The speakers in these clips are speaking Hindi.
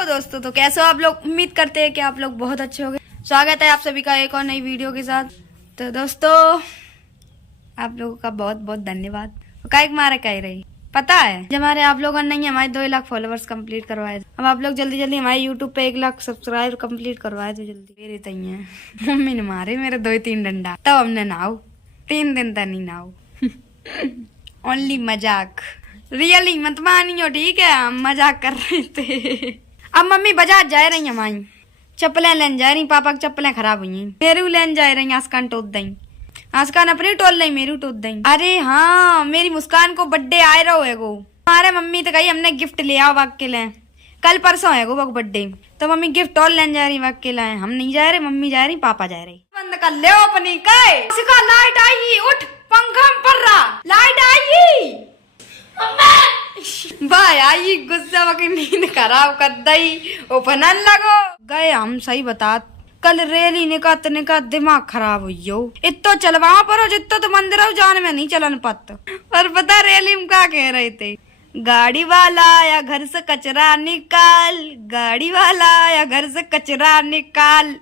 तो दोस्तों तो कैसे हो आप लोग। उम्मीद करते हैं कि आप लोग बहुत अच्छे होंगे। स्वागत है आप सभी का एक और नई वीडियो के साथ। तो दोस्तों आप लोगों का बहुत बहुत धन्यवाद। काइक मारे कह रही पता है जब हमारे आप लोगों ने हमारे 2 लाख फॉलोवर्स कंप्लीट करवाए। अब आप लोग जल्दी जल्दी हमारे यूट्यूब पे 1 लाख सब्सक्राइब कंप्लीट करवाए तो जल्दी मेरे तई है। मम्मी ने मारे मेरे 2-3 डंडा तब हमने नाव 3 दिन तक नहीं नाव। ओनली मजाक, रियली मत मानियो ठीक है, हम मजाक कर रहे थे। अब मम्मी बाजार जा रही हमारी चप्पलें लेने जा रही, पापा की चप्पलें खराब हुई हैं, मेरी लेने जा रही। आसकान टोद दई, आसकान अपनी टोल रही, मेरी टोद दई। अरे हाँ मेरी मुस्कान को बर्थडे आए रहो है गो। हमारे मम्मी तो कही हमने गिफ्ट ले आओ वाक के लिए, कल परसों है गो वक बर्थडे। तो मम्मी गिफ्ट और लेने जा रही वाक के लिए। हम नहीं जा रहे, मम्मी जा रही, पापा जा रही। बंद कर ले अपनी काय लाइट आई, उठ पंखा पड़ रहा, लाइट आई भाई आई गुस्सा वकी नींद खराब कर दई ओपनन लगो गए। हम सही बता कल रेली निकत दिमाग खराब हुई हो। इतो चलवा पर जितो तो मंदिर जाने में नहीं चलन पत। और पता रेली में क्या कह रहे थे, गाड़ी वाला या घर से कचरा निकाल, गाड़ी वाला या घर से कचरा निकाल।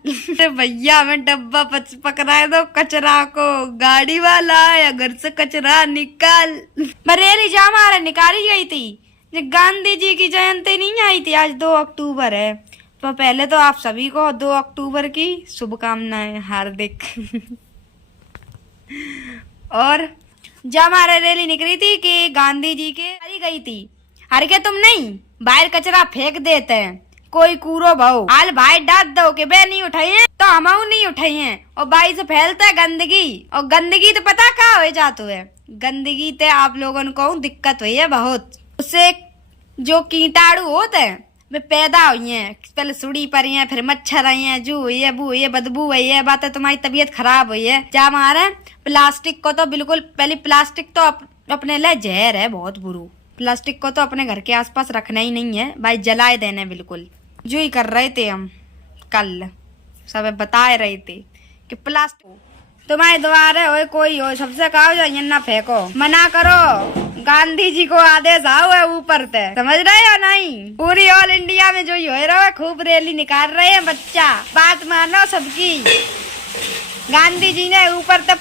भैया हमें डब्बा पकड़ा दो कचरा को, गाड़ी वाला या घर से कचरा निकाल। बरेली जा मारे निकाली गई थी। गांधी जी की जयंती नहीं आई थी, आज 2 अक्टूबर है। तो पहले तो आप सभी को 2 अक्टूबर की शुभकामनाएं हार्दिक। और जब हमारे रैली निकली थी कि गांधी जी के हरी गई थी, हर के तुम नहीं बाहर कचरा फेंक देते हैं, कोई कूरो भाव हाल बाहर डाल दो के बे नहीं उठाई है तो हम नहीं उठाई हैं। और बाई से फैलता है गंदगी, और गंदगी तो पता क्या हो जाते है, गंदगी ते आप लोगों को दिक्कत हुई है बहुत। उससे जो कीटाणु होते हैं वे पैदा हुई हैं, पहले सुड़ी पड़ी हैं, फिर मच्छर आई हैं, जू हुई है, बू हुई है, बदबू हुई है, बातें तुम्हारी तबीयत खराब हुई है। जा मारे प्लास्टिक को तो बिल्कुल, पहले प्लास्टिक तो अपने लिए जहर है बहुत बुरू। प्लास्टिक को तो अपने घर के आसपास रखना ही नहीं है भाई, जलाए देने बिल्कुल। जो ही कर रहे थे हम कल, सब बता रहे थे कि प्लास्टिक तुम्हारे द्वारे हो कोई हो सबसे कहो जाइए ना फेंको, मना करो। गांधी जी को आदेश आओ है ऊपर से, समझ रहे हो नहीं। पूरी ऑल इंडिया में जो ही हो रहा है, खूब रैली निकाल रहे हैं बच्चा, बात मानो सबकी। गांधी जी ने ऊपर तक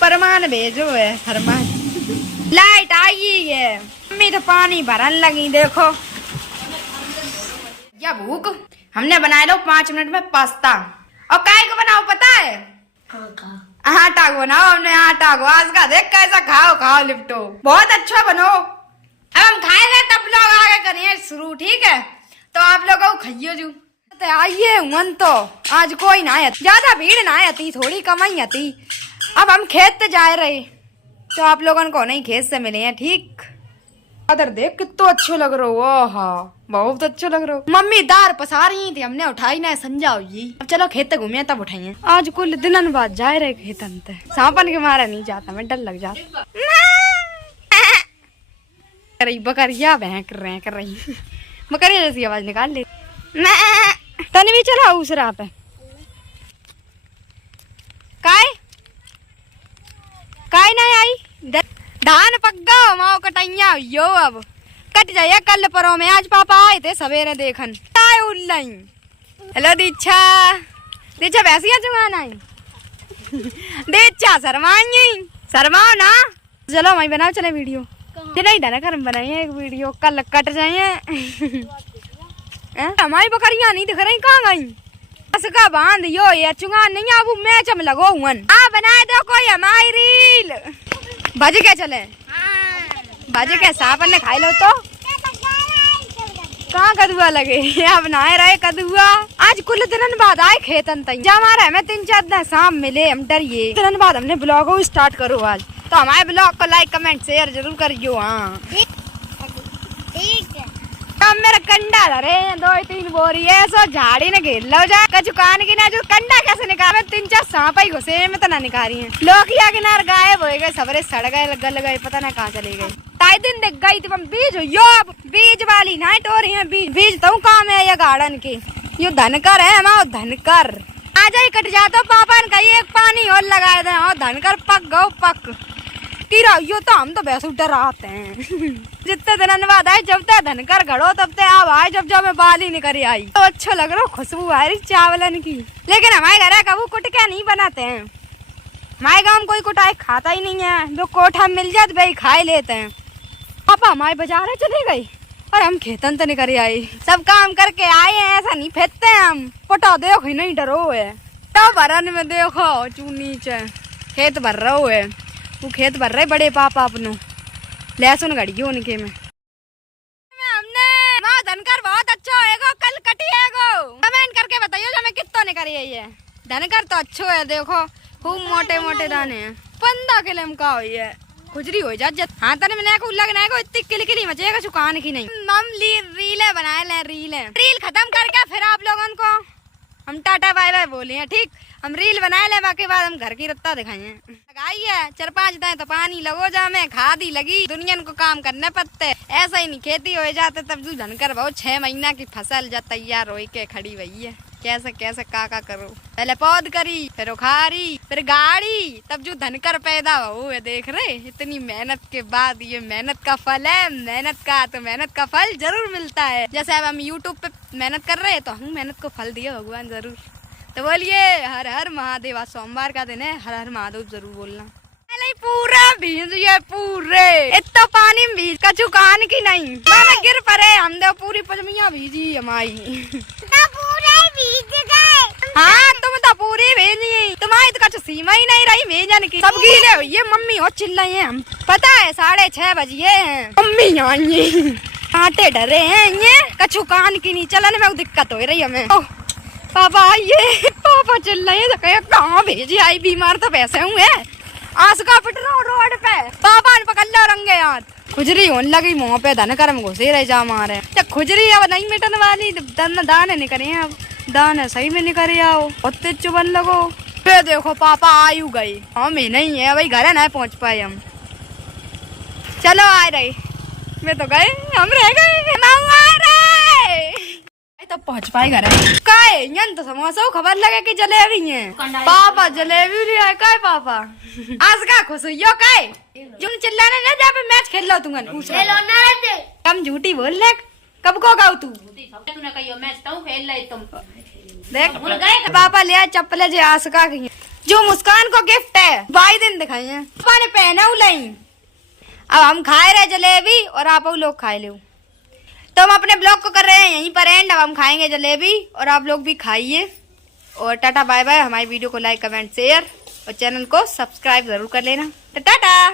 फरमान भेजो है, फरमान। लाइट आई है, मम्मी तो पानी भरन लगी देखो। या भूख हमने बनाए लो 5 मिनट में पास्ता। और काय को बनाओ पता है, आटा को बनाओ। हमने आटा को आज का देख कैसा खाओ लिपटो, बहुत अच्छा बनो। अब हम खाएंगे तब लोग आगे करिए शुरू, ठीक है। तो आप लोग खाइयो जू आइए मन तो आज कोई ना आया, ज्यादा भीड़ ना आती, थोड़ी कम ही आती। अब हम खेत जा रहे तो आप लोगों को नहीं खेत से मिले हैं, ठीक। अदर देख कितना अच्छो लग रहा हो, हाँ बहुत अच्छा लग रहा हो। मम्मी दार पसा रही थी, हमने उठाई ना, संजा हुई। अब चलो खेत घूमिए तब उठाइए। आज कुल दिनन बाद जा रहे खेतन ते, सांपन के मारा नहीं जाता, मैं डर लग जाता। बकरिया भैंक रही बकरिया जैसी आवाज निकाल ले। तनी भी चला उस राह पे काय नहीं आई। धान पक गो माओ कटैया यो, अब कट जाइए कल परो में। आज पापा आए थे सवेरे देखन आए उल्लाई। हेलो दीक्षा, दीक्षा वैसी जुमान आई। दीक्षा शर्माओ ना, चलो वही बनाओ चले वीडियो। नहीं डरा कर बनाइए एक वीडियो, कल कट जाइए। हमारी बकरियां नहीं दिख रही, कहाँ गई। का बांध यो ये चुंगा नहीं, अब मैच में लगो हुन। बनाए दो कोई हमारी रील। भज के चले, भज के सापन ने खाई लो तो कहाँ कदुआ लगे। अब नहाए रहे कदुआ। आज कुल दिनन बाद आए खेतन तई, जब हमारे हमें 3-4 दिन शाम मिले, हम डरिए दिनन बाद हमने ब्लॉग को स्टार्ट करो आज। तो हमारे ब्लॉग को लाइक कमेंट शेयर जरूर करियो। हाँ मेरा कंडा धरे 2-3 बोरी ऐसा झाड़ी ने घेर लो जा कचुकान की ना, जो कंडा कैसे निकाले 3-4 सांप ही घुसे में तो ना निकाली है। लोकिया किनार गायब हो गए, सबरे सड़ गए गल गए, पता ना कहाँ चले गए। ताई दिन देख गई थी बीज यो, बीज वाली ना टोरी है, बीज तो काम है ये गार्डन के। यो धनकर है हमारा, धनकर आ जाए कट जाता पापा ने कही एक पानी और लगा दे, और धनकर पक गो पक। की रहियो तो हम तो वैसे डराते हैं। जितने दिन बाद आए जब तक धनकर घड़ो तब तक अब आए जब मैं बाल ही निकल आई तो अच्छा लग रहा, खुशबू आ रही चावलन की। लेकिन हमारे घर कबू कुटके नहीं बनाते हैं, हमारे गाँव में कोई कुटाई खाता ही नहीं है, जो कोठा मिल जाए तो वही खा लेते हैं। पापा हमारे बाजार चले गई और हम खेतन तो निकल आई, सब काम करके आए हैं, ऐसा नहीं फेंकते हैं हम। पटा देखो ही नहीं डरो है तो भरन में देखो चू नीचे खेत भर रहा है, वो खेत भर रहे बड़े पापा अपनो लहसुन घड़ी उनके में। हमने माँ धनकर बहुत अच्छा होएगा, कल कटिएगो कमेंट करके बताइए जो मैं कितना निकल है। धनकर तो अच्छो है, देखो खूब मोटे मोटे दाने हैं, 15 किलो में का हुई है, खुजरी हो जा। हाँ तने मैंने को लगना है इतनी किलकिली मचेगा चुकान की नहीं। हम रीले बनाए ले, रील खत्म करके फिर आप लोगों को हम टाटा बाय बाय बोले हैं, ठीक। हम रील बनाए ले, बाकी बाद हम घर की रत्ता दिखाए हैं। लगाई है 4-5 दिन तो पानी लगो जा में, खादी लगी, दुनिया को काम करने पड़ते, ऐसा ही नहीं खेती हो जाते। तब जो धनकर बहुत 6 महीना की फसल जा तैयार हो के खड़ी हुई है, कैसे कैसे का करो, पहले पौध करी, फिर उखाड़ी, फिर गाड़ी, तब जो धनकर पैदा हुए। देख रहे इतनी मेहनत के बाद ये मेहनत का फल है, मेहनत का फल जरूर मिलता है। जैसे अब हम YouTube पे मेहनत कर रहे हैं तो हम मेहनत को फल दिए भगवान जरूर। तो बोलिए हर हर महादेव। आज सोमवार का दिन है, हर हर महादेव जरूर बोलना। पूरा भीज ये पूरे इतना पानी में भीज का चुकान की नहीं माना गिर पड़े, हम दो पूरी पजमिया भीजी हमारी। हाँ तुम तो पूरी भेजी, तुम्हारी तो कुछ सीमा ही नहीं रही भेजन की, सब गीले हुई। मम्मी और चिल्लाई है, हम पता है 6:30 बजे हैं, मम्मी आई कांटे डरे हैं ये कछु कान की नहीं चलन में दिक्कत हो रही हमें। पापा आइए, पापा चिल्लाए तो कहे कहाँ भेजी, आई बीमार तो वैसे हुए आंसू पिट रहा रोड पे। पापा ने पकड़ लो रंगे हाथ, खुजरी होने लगी मुँह पे, धनकर में घुसे रह जा मारे। खुजरी अब नहीं मिटने वाली, दाने निकले अब, दाने सही में निकले आओ उतने चुबन लगो। फिर देखो पापा आयु गई, हम ही नहीं है भाई, घर नहीं पहुँच पाए हम। चलो आ रही, मैं तो गए, हम रह गए, तो पहुँच पाए घर। काय तो समोसा खबर लगे कि जलेबी है, पापा जलेबी ले आए। काय पापा आज का खुश हुई काय जुन चिल्लाने ना जा पे मैच खेल लो तुम पूछ कम झूठी बोल ले, कब को गाऊ तूने कहियो मैच तो खेल ले तुम देख भूल गए। पापा ले आए चप्पल जे आसका की जो मुस्कान को गिफ्ट है, 22 दिन दिखाई है पापा ने पहना उलाई। अब हम खाए रहे जलेबी और आप लोग खाए ले, तो हम अपने ब्लॉग को कर रहे हैं यहीं पर एंड। अब हम खाएंगे जलेबी और आप लोग भी खाइए, और टाटा बाय बाय। हमारी वीडियो को लाइक कमेंट शेयर और चैनल को सब्सक्राइब जरूर कर लेना। टाटा।